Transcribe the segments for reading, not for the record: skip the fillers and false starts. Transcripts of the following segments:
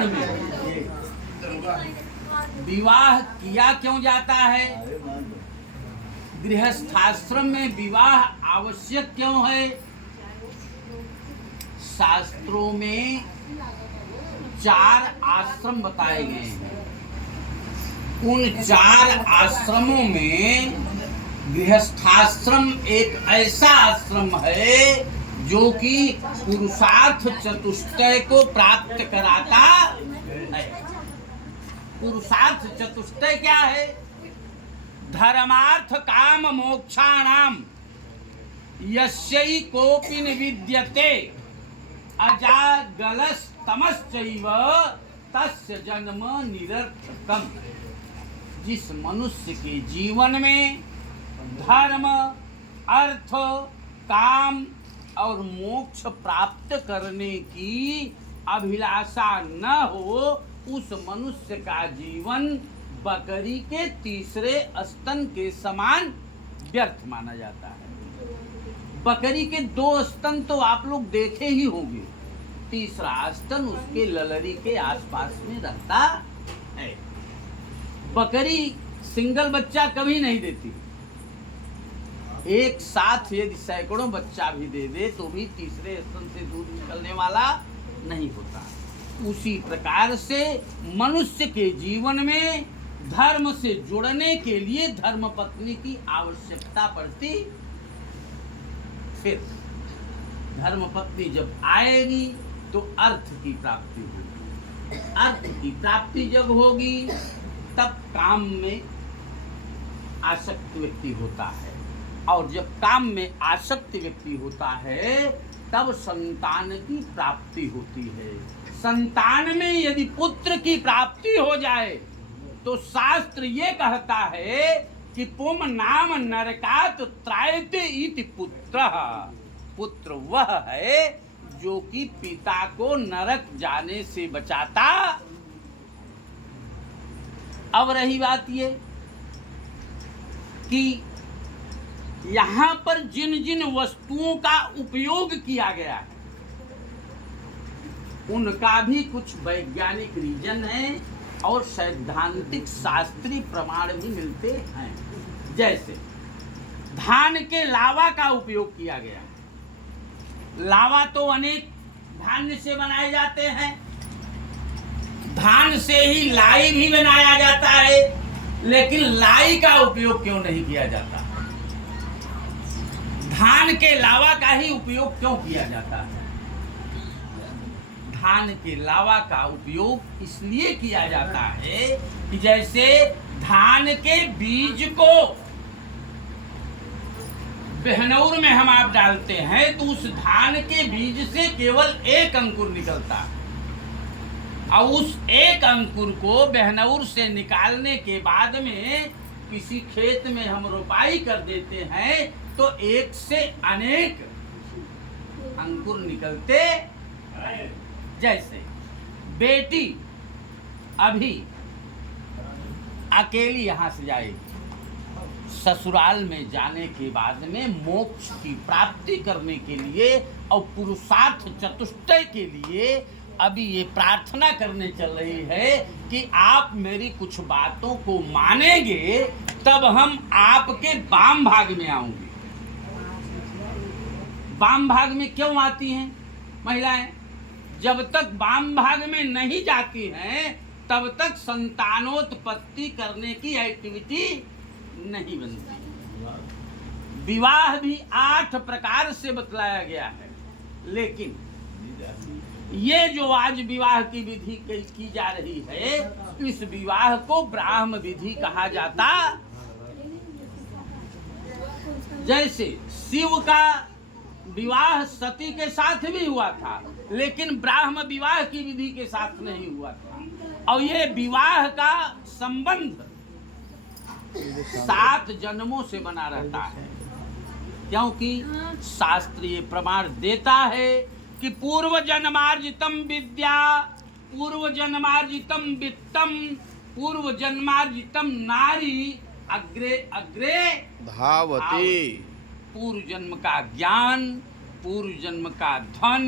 प्रमाण में विवाह किया क्यों जाता है? गृहस्थाश्रम में विवाह आवश्यक क्यों है? शास्त्रों में 4 आश्रम बताए गए हैं। उन 4 आश्रमों में गृहस्थाश्रम एक ऐसा आश्रम है जो कि पुरुषार्थ चतुष्टय को प्राप्त कराता है। पुरुषार्थ चतुष्टय क्या है? धर्मार्थ काम मोक्षाणाम यस्यै कोपि न विद्यते अजागलस तमश्चैव तस्य जन्म निरर्थकम्। जिस मनुष्य के जीवन में धर्म, अर्थ, काम और मोक्ष प्राप्त करने की अभिलाषा न हो, उस मनुष्य का जीवन बकरी के तीसरे स्तन के समान व्यर्थ माना जाता है। बकरी के 2 स्तन तो आप लोग देखे ही होंगे, तीसरा स्तन उसके ललरी के आसपास में रहता है। बकरी सिंगल बच्चा कभी नहीं देती। एक साथ यदि सैकड़ों बच्चा भी दे दे तो भी तीसरे स्तन से दूध निकलने वाला नहीं होता। उसी प्रकार से मनुष्य के जीवन में धर्म से जुड़ने के लिए धर्मपत्नी की आवश्यकता पड़ती। फिर धर्मपत्नी जब आएगी तो अर्थ की प्राप्ति होगी। अर्थ की प्राप्ति जब होगी तब काम में आसक्त व्यक्ति होता है, और जब काम में आसक्त व्यक्ति होता है तब संतान की प्राप्ति होती है। संतान में यदि पुत्र की प्राप्ति हो जाए तो शास्त्र ये कहता है कि पुम नाम नरकात् त्रायते इति पुत्रः। पुत्र वह है जो कि पिता को नरक जाने से बचाता। अब रही बात ये कि यहाँ पर जिन जिन वस्तुओं का उपयोग किया गया है उनका भी कुछ वैज्ञानिक रीजन है और सैद्धांतिक शास्त्रीय प्रमाण भी मिलते हैं। जैसे धान के लावा का उपयोग किया गया है। लावा तो अनेक धान्य से बनाए जाते हैं। धान से ही लाई भी बनाया जाता है, लेकिन लाई का उपयोग क्यों नहीं किया जाता? धान के लावा का ही उपयोग क्यों किया जाता है? धान के लावा का उपयोग इसलिए किया जाता है कि जैसे धान के बीज को बहनौर में हम आप डालते हैं तो उस धान के बीज से केवल एक अंकुर निकलता है, और उस एक अंकुर को बहनौर से निकालने के बाद में किसी खेत में हम रोपाई कर देते हैं तो एक से अनेक अंकुर निकलते। जैसे बेटी अभी अकेली यहाँ से जाएगी, ससुराल में जाने के बाद में मोक्ष की प्राप्ति करने के लिए और पुरुषार्थ चतुष्टय के लिए अभी ये प्रार्थना करने चल रही है कि आप मेरी कुछ बातों को मानेंगे तब हम आपके वाम भाग में आऊंगे। वाम भाग में क्यों आती हैं महिलाएं? जब तक वाम भाग में नहीं जाती हैं तब तक संतानोत्पत्ति करने की एक्टिविटी नहीं बनती। विवाह भी 8 प्रकार से बतलाया गया है, लेकिन ये जो आज विवाह की विधि की जा रही है इस विवाह को ब्राह्म विधि कहा जाता। जैसे शिव का विवाह सती के साथ भी हुआ था, लेकिन ब्राह्म विवाह की विधि के साथ नहीं हुआ था, और ये विवाह का संबंध 7 जन्मों से बना रहता है, क्योंकि शास्त्रीय प्रमाण देता है कि पूर्व जन्मार्जितम विद्या, पूर्व जन्मार्जितम वित्तम, पूर्व जन्मार्जितम नारी अग्रे अग्रे धावती। पूर्व जन्म का ज्ञान, पूर्व जन्म का धन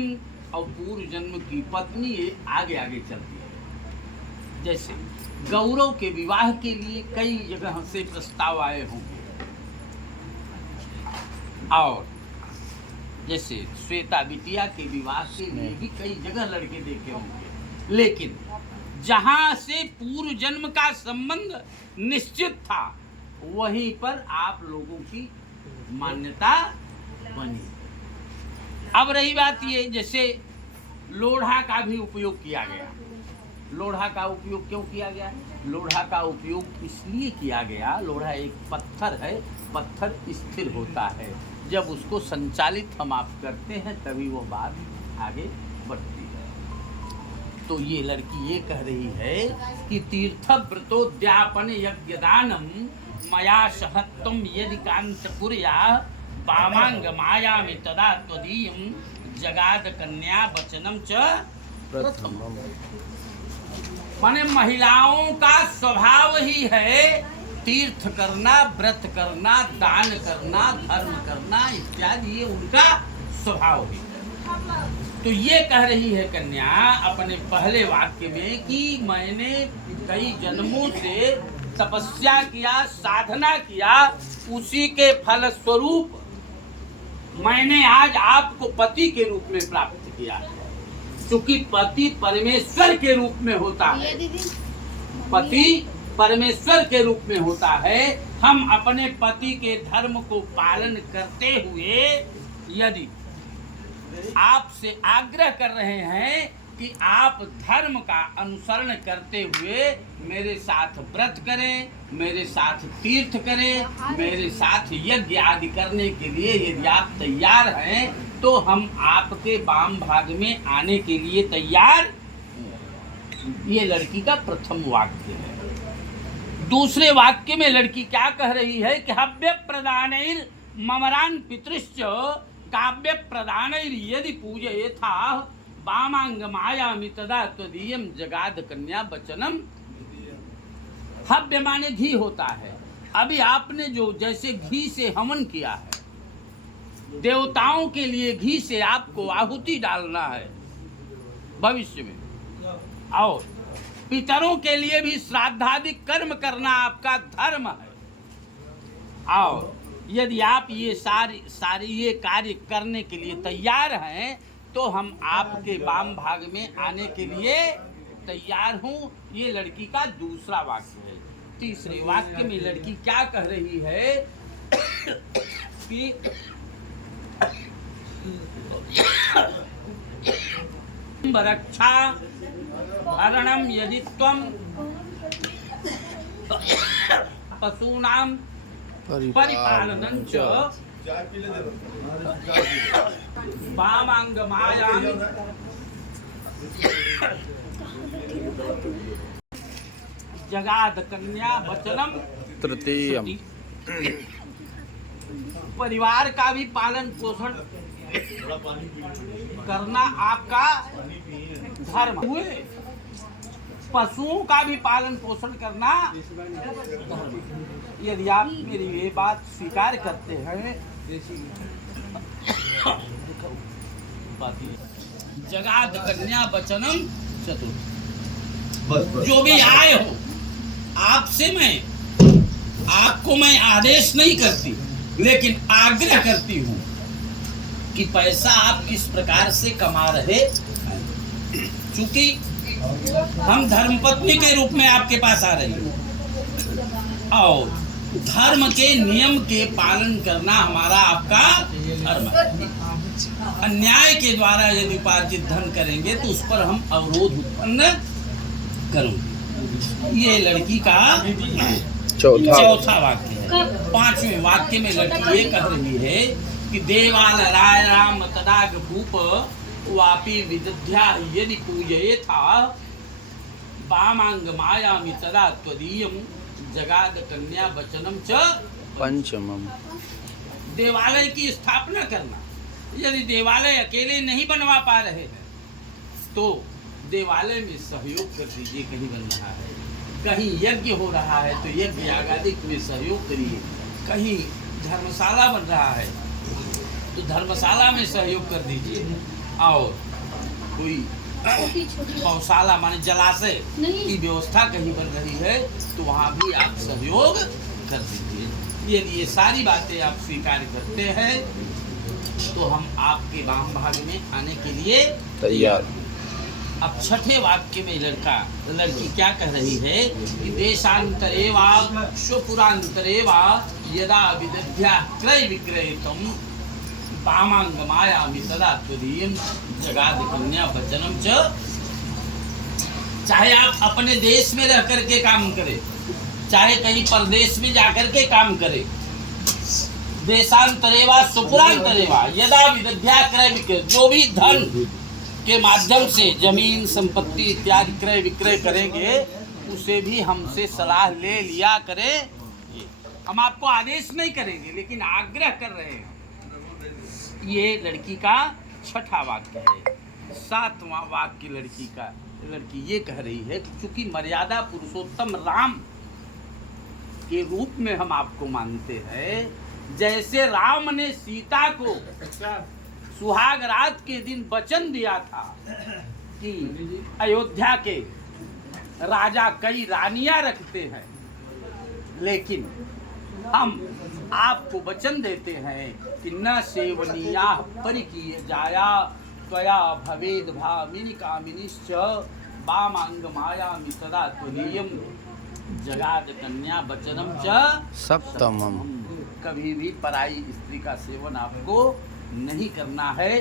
और पूर्व जन्म की पत्नी ये आगे आगे चलती है। जैसे गौरव के विवाह के लिए कई जगह से प्रस्ताव आए होंगे, और जैसे श्वेता बिटिया के विवाह के लिए भी कई जगह लड़के देखे होंगे, लेकिन जहां से पूर्व जन्म का संबंध निश्चित था वहीं पर आप लोगों की मान्यता बनी। अब रही बात ये, जैसे लोढ़ा का भी उपयोग किया गया। लोढ़ा का उपयोग क्यों किया गया? लोढ़ा का उपयोग इसलिए किया गया, लोढ़ा एक पत्थर है, पत्थर स्थिर होता है, जब उसको संचालित हम आप करते हैं तभी वो बात आगे बढ़ती है। तो ये लड़की ये कह रही है कि तीर्थ व्रतोद्यापन यज्ञदानम मया सहत्वम यदि कांतपुर्या वामांग मायामि तदा त्वदीयं जगाद कन्या वचनम च प्रथम। माने महिलाओं का स्वभाव ही है तीर्थ करना, व्रत करना, दान करना, धर्म करना इत्यादि, ये उनका स्वभाव है। तो ये कह रही है कन्या अपने पहले वाक्य में कि मैंने कई जन्मों से तपस्या किया, साधना किया, उसी के फलस्वरूप मैंने आज आपको पति के रूप में प्राप्त किया है। क्योंकि पति परमेश्वर के रूप में होता है, पति परमेश्वर के रूप में होता है। हम अपने पति के धर्म को पालन करते हुए यदि आपसे आग्रह कर रहे हैं कि आप धर्म का अनुसरण करते हुए मेरे साथ व्रत करें, मेरे साथ तीर्थ करें, मेरे साथ यज्ञ आदि करने के लिए यदि आप तैयार हैं तो हम आपके वाम भाग में आने के लिए तैयार। ये लड़की का प्रथम वाक्य है। दूसरे वाक्य में लड़की क्या कह रही है कि हव्य प्रदानैर ममरान पितृश्च काव्य प्रदानैर यदि पूजयेथा वामांग मायामि तदा त्वदीयं जगाद कन्या वचनम। हव्य माने घी होता है। अभी आपने जो जैसे घी से हवन किया है, देवताओं के लिए घी से आपको आहुति डालना है भविष्य में, और पितरों के लिए भी श्राद्धादि कर्म करना आपका धर्म है। और यदि आप ये सारी ये कार्य करने के लिए तैयार हैं तो हम आपके वाम भाग में आने के लिए तैयार हूँ। ये लड़की का दूसरा वाक्य है। तीसरे वाक्य में लड़की क्या कह रही है कि रक्षा हरणम यदि त्वं पशूनां परिपालनं च वामांग मायामि जगाद कन्या वचनम तृतीयम। परिवार का भी पालन पोषण करना आपका धर्म हुए, पशुओं का भी पालन पोषण करना। यदि आप मेरी ये बात स्वीकार करते हैं, जगाद कन्या वचनम चतुर्थ। जो भी आए हो, आपसे आपको मैं आदेश नहीं करती, लेकिन आग्रह करती हूँ कि पैसा आप किस प्रकार से कमा रहे। चूंकि हम धर्मपत्नी के रूप में आपके पास आ रहे हैं और धर्म के नियम के पालन करना हमारा आपका धर्म है। अन्याय के द्वारा यदि उपार्जित धन करेंगे तो उस पर हम अवरोध उत्पन्न करेंगे। ये लड़की का चौथा वाक्य है। पांचवें वाक्य में लड़की ये कह रही है कि देवाल राय राम तदाग भूप वापी विदध्या यदि पूजयेथा वामांग मायामि तदा त्वदीयं जगाद कन्या वचनम च पंचमम। देवालय की स्थापना करना। यदि देवालय अकेले नहीं बनवा पा रहे हैं तो देवालय में सहयोग कर दीजिए। कहीं बन रहा है, कहीं यज्ञ हो रहा है तो यज्ञ यागादिक में सहयोग करिए। कहीं धर्मशाला बन रहा है तो धर्मशाला में सहयोग कर दीजिए। और कोई गौशाला माने जलाशय की व्यवस्था कहीं बन रही है तो वहाँ भी आप सहयोग कर दीजिए। यदि ये सारी बातें आप स्वीकार करते हैं तो हम आपके वाम भाग में आने के लिए तैयार। अब छठे वाक्य में लड़की क्या कह रही है कि देशांतरे वा स्वपुरांतरे वा यदा विदध्या क्रय विक्रयितुम वामांगमायामि तदा त्वदीयं जगाद कन्या वचनम च। चाहे आप अपने देश में रह करके काम करें, चाहे कहीं परदेश में जाकर के काम करें, देशांतरे वा स्वपुरांतरे वा यदा विदध्या क्रय विक्रय, जो भी धन के माध्यम से जमीन संपत्ति इत्यादि क्रय विक्रय करेंगे उसे भी हमसे सलाह ले लिया करें। हम आपको आदेश नहीं करेंगे लेकिन आग्रह कर रहे हैं। ये लड़की का छठा वाक्य है। सातवां वाक्य लड़की ये कह रही है कि चूंकि मर्यादा पुरुषोत्तम राम के रूप में हम आपको मानते हैं, जैसे राम ने सीता को सुहाग रात के दिन वचन दिया था कि अयोध्या के राजा कई रानियां रखते हैं, लेकिन हम आपको वचन देते हैं कि न सेवनीया परिकीय जाया त्वया भवेद भामिनी कामिनीश्च वामांग मायामि तदा त्वदीयं जगाद कन्या वचनम च सप्तमम। कभी भी पराई स्त्री का सेवन आपको नहीं करना है।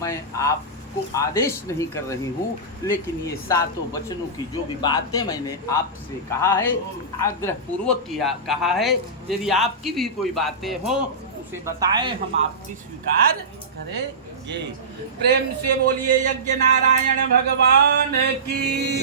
मैं आपको आदेश नहीं कर रही हूँ, लेकिन ये सातों वचनों की जो भी बातें मैंने आपसे कहा है, आग्रह पूर्वक कहा है, यदि आपकी भी कोई बातें हो उसे बताएं, हम आपकी स्वीकार करेंगे। प्रेम से बोलिए यज्ञ नारायण भगवान की।